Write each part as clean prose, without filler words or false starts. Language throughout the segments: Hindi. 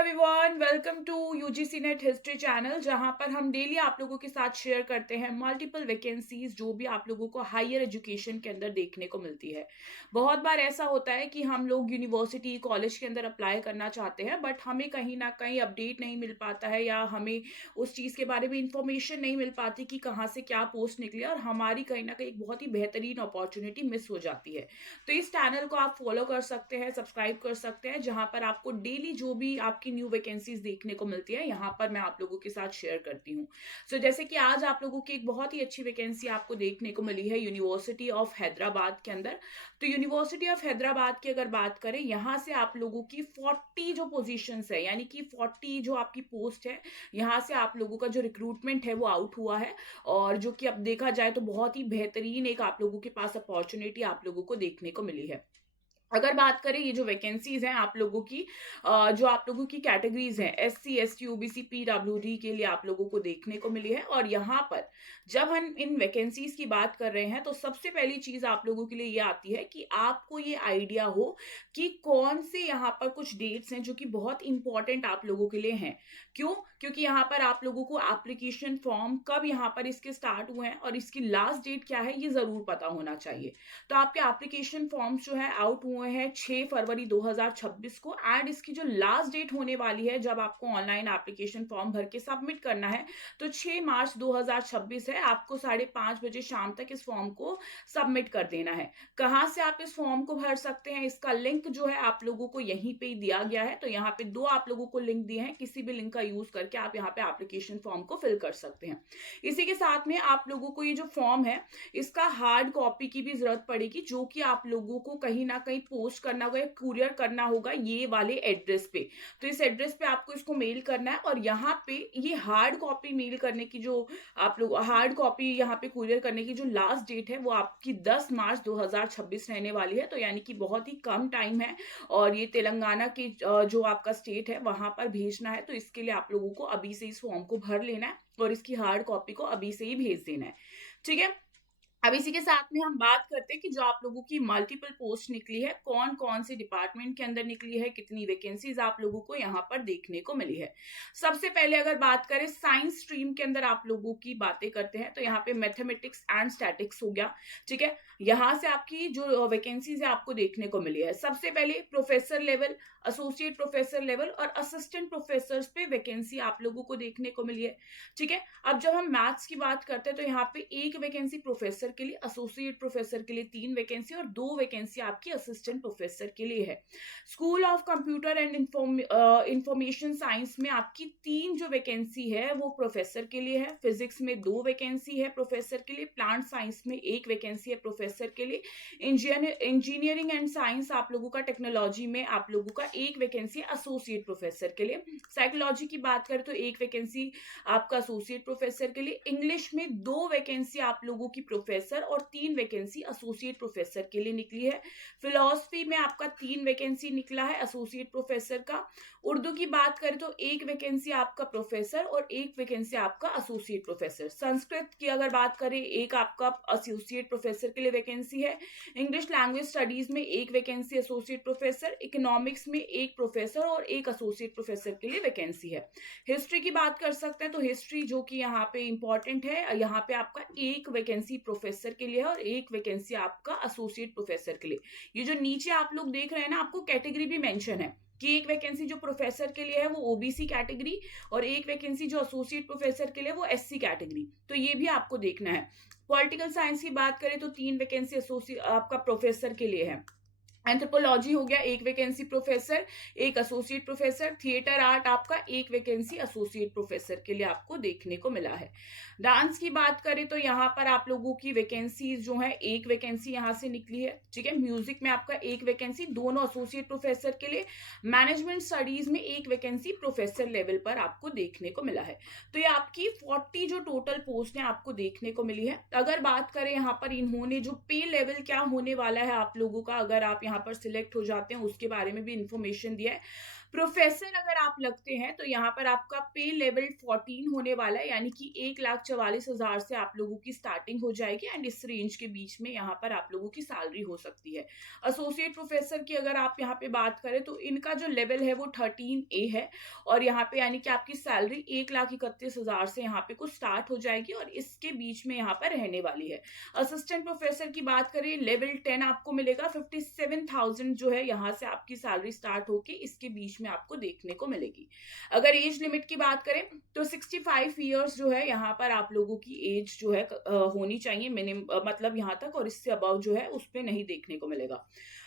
Everyone, welcome to UGC NET history channel, जहां पर हम डेली आप लोगों के साथ शेयर करते हैं मल्टीपल वैकेंसीज जो भी आप लोगों को हायर एजुकेशन के अंदर देखने को मिलती है। बहुत बार ऐसा होता है कि हम लोग यूनिवर्सिटी कॉलेज के अंदर अप्लाई करना चाहते हैं, बट हमें कहीं ना कहीं अपडेट नहीं मिल पाता है या हमें उस चीज़ के बारे में इंफॉर्मेशन नहीं मिल पाती कि कहाँ से क्या पोस्ट निकले और हमारी कहीं ना कहीं एक बहुत ही बेहतरीन अपॉर्चुनिटी मिस हो जाती है। तो इस चैनल को आप फॉलो कर सकते हैं, सब्सक्राइब कर सकते हैं, जहां पर आपको डेली जो भी आपकी न्यू वैकेंसीज देखने को मिलती है यहाँ पर मैं आप लोगों के साथ शेयर करती हूँ। जैसे कि आज आप लोगों की एक बहुत ही अच्छी वैकेंसी आपको देखने को मिली है यूनिवर्सिटी ऑफ हैदराबाद के अंदर। तो यूनिवर्सिटी ऑफ हैदराबाद की अगर बात करें, यहाँ से आप लोगों की 40 जो पोजीशंस है, यानी कि 40 जो आपकी पोस्ट है, यहाँ से आप लोगों का जो रिक्रूटमेंट है वो आउट हुआ है। और जो कि अब देखा जाए तो बहुत ही बेहतरीन एक आप लोगों के पास अपॉर्चुनिटी आप लोगों को देखने को मिली है। अगर बात करें ये जो वैकेंसीज हैं आप लोगों की, जो आप लोगों की कैटेगरीज हैं, एससी एसटी ओबीसी पीडब्ल्यूडी के लिए आप लोगों को देखने को मिली है। और यहाँ पर जब हम इन वैकेंसीज की बात कर रहे हैं तो सबसे पहली चीज आप लोगों के लिए ये आती है कि आपको ये आइडिया हो कि कौन से यहाँ पर कुछ डेट्स हैं जो कि बहुत इंपॉर्टेंट आप लोगों के लिए हैं। क्यों? क्योंकि यहाँ पर आप लोगों को एप्लीकेशन फॉर्म कब यहाँ पर इसके स्टार्ट हुए हैं और इसकी लास्ट डेट क्या है ये जरूर पता होना चाहिए। तो आपके एप्लीकेशन फॉर्म्स जो है आउट हुए हैं 6 फरवरी 2026 को, एंड इसकी जो लास्ट डेट होने वाली है जब आपको ऑनलाइन एप्लीकेशन फॉर्म भर के सबमिट करना है तो 6 मार्च 2026 है। आपको 5:30 बजे शाम तक इस फॉर्म को सबमिट कर देना है। कहाँ से आप इस फॉर्म को भर सकते हैं, इसका लिंक जो है आप लोगों को यहीं पे ही दिया गया है। तो यहाँ पे 2 आप लोगों को लिंक दिए हैं, किसी भी लिंक का यूज करके आप यहाँ पे एप्लीकेशन फॉर्म को फिल कर सकते हैं। इसी के साथ में आप लोगों को ये जो फॉर्म है इसका हार्ड कॉपी की भी जरूरत पड़ेगी, जो कि आप लोगों को कहीं ना कहीं पोस्ट करना होगा, कुरियर करना होगा ये वाले एड्रेस पे। तो इस एड्रेस पे आपको इसको मेल करना है और यहाँ पे ये हार्ड कॉपी मेल करने की जो आप लोग हार्ड कॉपी यहाँ पे कुरियर करने की जो लास्ट डेट है वो आपकी 10 मार्च 2026 रहने वाली है। तो यानी कि बहुत ही कम टाइम है और ये तेलंगाना की जो आपका स्टेट है वहां पर भेजना है। तो इसके लिए आप लोगों को अभी से इस फॉर्म को भर लेना है और इसकी हार्ड कॉपी को अभी से ही भेज देना है। ठीक है। अब इसी के साथ में हम बात करते हैं कि जो आप लोगों की मल्टीपल पोस्ट निकली है, कौन कौन से डिपार्टमेंट के अंदर निकली है, कितनी वैकेंसीज आप लोगों को यहाँ पर देखने को मिली है। सबसे पहले अगर बात करें साइंस स्ट्रीम के अंदर आप लोगों की बातें करते हैं तो यहाँ पे मैथमेटिक्स एंड स्टैटिक्स हो गया। ठीक है। यहाँ से आपकी जो वैकेंसीज है आपको देखने को मिली है। सबसे पहले professor level, associate professor level और असिस्टेंट प्रोफेसर पे वैकेंसी आप लोगों को देखने को मिली है। ठीक है। अब जब हम मैथ्स की बात करते हैं तो यहाँ पे एक वैकेंसी प्रोफेसर के लिए, एसोसिएट प्रोफेसर के लिए 3 वैकेंसी और 2 वैकेंसी आपकी असिस्टेंट प्रोफेसर के लिए है। School of computer and information science में आपकी 3 जो वैकेंसी है वो प्रोफेसर के लिए है। फिजिक्स में 2 वैकेंसी है प्रोफेसर के लिए, प्लांट साइंस में 1 वैकेंसी है प्रोफेसर के लिए, इंजीनियरिंग एंड साइंस आप लोगों का, टेक्नोलॉजी में आप लोगों का 1 वैकेंसी एसोसिएट प्रोफेसर के लिए। साइकोलॉजी की बात करें तो 1 वैकेंसी आपका एसोसिएट प्रोफेसर के लिए। इंग्लिश में 2 वैकेंसी आप लोगों की प्रोफेसर और 3 वैकेंसी एसोसिएट प्रोफेसर के लिए निकली है। फिलॉसफी में आपका 3 वैकेंसी निकला है एसोसिएट प्रोफेसर का। उर्दू की बात करें तो 1 वैकेंसी आपका प्रोफेसर और 1 वैकेंसी आपका एसोसिएट प्रोफेसर। संस्कृत की अगर बात करें, 1 आपका एसोसिएट प्रोफेसर के लिए वैकेंसी है। इंग्लिश लैंग्वेज स्टडीज में 1 वैकेंसी एसोसिएट प्रोफेसर, इकोनॉमिक्स में 1 प्रोफेसर और 1 एसोसिएट प्रोफेसर के लिए वैकेंसी है। हिस्ट्री की बात कर सकते हैं तो हिस्ट्री जो कि यहाँ पे इंपॉर्टेंट है, यहाँ पे आपका 1 वैकेंसी प्रोफेसर के लिए है और 1 वैकेंसी आपका एसोसिएट प्रोफेसर के लिए। ये जो नीचे आप लोग देख रहे हैं ना, आपको कैटेगरी भी मेंशन है कि 1 वैकेंसी जो प्रोफेसर के लिए है वो ओबीसी कैटेगरी और 1 वैकेंसी जो एसोसिएट प्रोफेसर के लिए वो एससी कैटेगरी। तो ये भी आपको देखना है। पॉलिटिकल साइंस की बात करें तो 3 वैकेंसी एसोसिएट आपका प्रोफेसर के लिए है। एंथ्रोपोलॉजी हो गया 1 vacancy professor, 1 associate professor. Theatre art आपका 1 वैकेंसी एसोसिएट प्रोफेसर के लिए आपको देखने को मिला है। डांस की बात करें तो यहाँ पर आप लोगों की वैकेंसीज जो है 1 वैकेंसी यहाँ से निकली है। ठीक है। म्यूजिक में आपका 1 वैकेंसी, दोनों एसोसिएट प्रोफेसर के लिए। मैनेजमेंट स्टडीज में 1 वैकेंसी प्रोफेसर लेवल पर आपको देखने को मिला है। तो ये आपकी 40 जो टोटल पोस्ट है आपको देखने को मिली है। अगर बात करें यहाँ पर इन्होंने जो पे लेवल क्या होने वाला है आप लोगों का, अगर आप यहाँ पर सिलेक्ट हो जाते हैं उसके बारे में भी इंफॉर्मेशन दिया है। प्रोफेसर अगर आप लगते हैं तो यहाँ पर आपका पे लेवल 14 होने वाला है, यानी कि 1,44,000 से आप लोगों की स्टार्टिंग हो जाएगी एंड इस रेंज के बीच में यहाँ पर आप लोगों की सैलरी हो सकती है। एसोसिएट प्रोफेसर की अगर आप यहाँ पे बात करें तो इनका जो लेवल है वो 13A है और यहाँ पे यानी कि आपकी सैलरी 1,31,000 से यहाँ पे कुछ स्टार्ट हो जाएगी और इसके बीच में यहाँ पर रहने वाली है। असिस्टेंट प्रोफेसर की बात करें, लेवल 10 आपको मिलेगा, 57,000 जो है यहाँ से आपकी सैलरी स्टार्ट होके इसके बीच में आपको देखने को मिलेगी। अगर एज लिमिट की बात करें तो 65 ईयर्स जो है यहाँ पर आप लोगों की एज जो है होनी चाहिए मिनिमम, मतलब यहाँ तक, और इससे अबव जो है उस पे नहीं देखने को मिलेगा।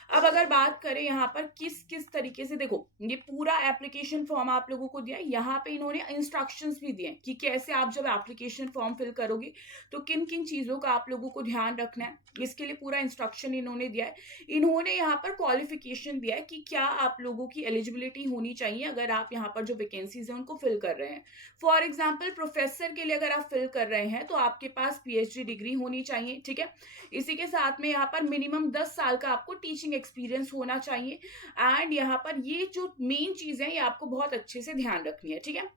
अब अगर बात करें यहाँ पर किस किस तरीके से, देखो ये पूरा एप्लीकेशन फॉर्म आप लोगों को दिया है, यहाँ पे इन्होंने इंस्ट्रक्शंस भी दिए कि कैसे आप जब एप्लीकेशन फॉर्म फिल करोगे तो किन किन चीजों का आप लोगों को ध्यान रखना है, इसके लिए पूरा इंस्ट्रक्शन इन्होंने दिया है। इन्होंने यहाँ पर क्वालिफिकेशन दिया है कि क्या आप लोगों की एलिजिबिलिटी होनी चाहिए अगर आप यहाँ पर जो वैकेंसीज है उनको फिल कर रहे हैं। फॉर एग्जाम्पल प्रोफेसर के लिए अगर आप फिल कर रहे हैं तो आपके पास PhD डिग्री होनी चाहिए, ठीक है। इसी के साथ में यहाँ पर मिनिमम 10 साल का आपको टीचिंग एक्सपीरियंस होना चाहिए एंड यहाँ पर ये जो मेन चीज है ये आपको बहुत अच्छे से ध्यान रखनी है, ठीक है।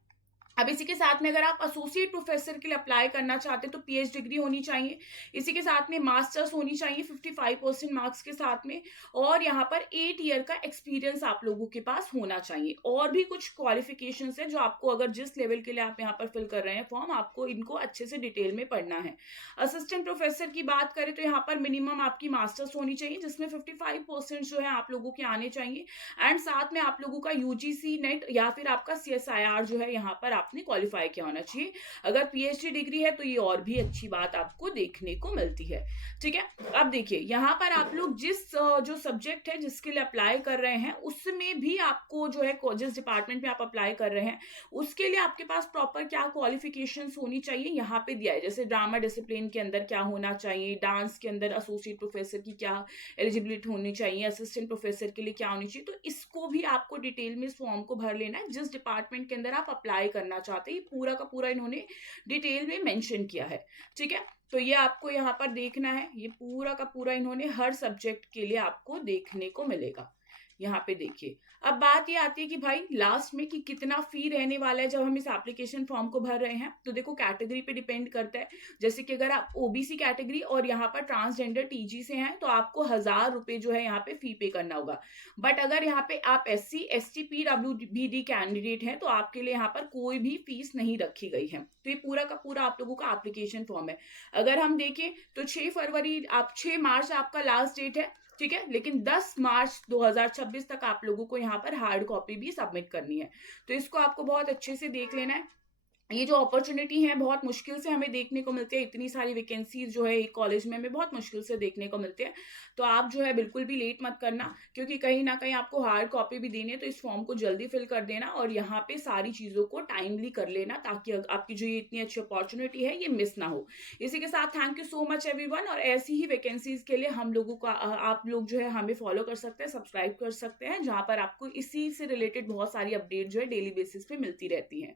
अब इसी के साथ में अगर आप एसोसिएट प्रोफेसर के लिए अप्लाई करना चाहते हैं तो PhD डिग्री होनी चाहिए, इसी के साथ में मास्टर्स होनी चाहिए 55% मार्क्स के साथ में, और यहाँ पर 8 ईयर का एक्सपीरियंस आप लोगों के पास होना चाहिए। और भी कुछ क्वालिफिकेशंस है जो आपको, अगर जिस लेवल के लिए आप यहाँ पर फिल कर रहे हैं फॉर्म, आपको इनको अच्छे से डिटेल में पढ़ना है। असिस्टेंट प्रोफेसर की बात करें तो यहाँ पर मिनिमम आपकी मास्टर्स होनी चाहिए जिसमें 55% जो है आप लोगों के आने चाहिए एंड साथ में आप लोगों का UGC नेट या फिर आपका CSIR जो है यहाँ पर आपने क्वालिफाई किया होना चाहिए। अगर PhD डिग्री है तो ये और भी अच्छी बात आपको देखने को मिलती है, ठीक है। अब देखिए यहाँ पर आप लोग जिस जो सब्जेक्ट है जिसके लिए अप्लाई कर रहे हैं उसमें भी आपको जो है जिस डिपार्टमेंट में आप अप्लाई कर रहे हैं उसके लिए आपके पास प्रॉपर क्या क्वालिफिकेशंस होनी चाहिए यहाँ पे दिया है। जैसे ड्रामा डिसिप्लिन के अंदर क्या होना चाहिए, डांस के अंदर एसोसिएट प्रोफेसर की क्या एलिजिबिलिटी होनी चाहिए, असिस्टेंट प्रोफेसर के लिए क्या होनी चाहिए, तो इसको भी आपको डिटेल में इस फॉर्म को भर लेना है जिस डिपार्टमेंट के अंदर आप अप्लाई करना चाहते हैं। पूरा का पूरा इन्होंने डिटेल में मेंशन किया है, ठीक है। तो ये आपको यहाँ पर देखना है, ये पूरा का पूरा इन्होंने हर सब्जेक्ट के लिए आपको देखने को मिलेगा। यहाँ पे देखिए, अब बात ये आती है कि भाई लास्ट में कि कितना फी रहने वाला है जब हम इस एप्लीकेशन फॉर्म को भर रहे हैं। तो देखो कैटेगरी पे डिपेंड करता है, जैसे कि अगर आप OBC कैटेगरी और यहाँ पर ट्रांसजेंडर TG से हैं तो आपको 1,000 रुपए जो है यहाँ पे फी पे करना होगा। बट अगर यहाँ पे आप SC ST PWBD कैंडिडेट हैं तो आपके लिए यहाँ पर कोई भी फीस नहीं रखी गई है। तो ये पूरा का पूरा आप लोगों का एप्लीकेशन फॉर्म है। अगर हम देखें तो 6 मार्च आपका लास्ट डेट है, ठीक है, लेकिन 10 मार्च 2026 तक आप लोगों को यहाँ पर हार्ड कॉपी भी सबमिट करनी है। तो इसको आपको बहुत अच्छे से देख लेना है। ये जो अपॉर्चुनिटी है बहुत मुश्किल से हमें देखने को मिलती है, इतनी सारी वैकेंसीज जो है एक कॉलेज में हमें बहुत मुश्किल से देखने को मिलते हैं। तो आप जो है बिल्कुल भी लेट मत करना, क्योंकि कहीं ना कहीं आपको हार्ड कॉपी भी देनी है। तो इस फॉर्म को जल्दी फिल कर देना और यहाँ पे सारी चीजों को टाइमली कर लेना ताकि आपकी जो ये इतनी अच्छी अपॉर्चुनिटी है ये मिस ना हो। इसी के साथ thank you so much everyone, और ऐसी ही वैकेंसीज के लिए हम लोगों का आप लोग जो है हमें फॉलो कर सकते हैं, सब्सक्राइब कर सकते हैं, जहां पर आपको इसी से रिलेटेड बहुत सारी अपडेट जो है डेली बेसिस पे मिलती रहती है।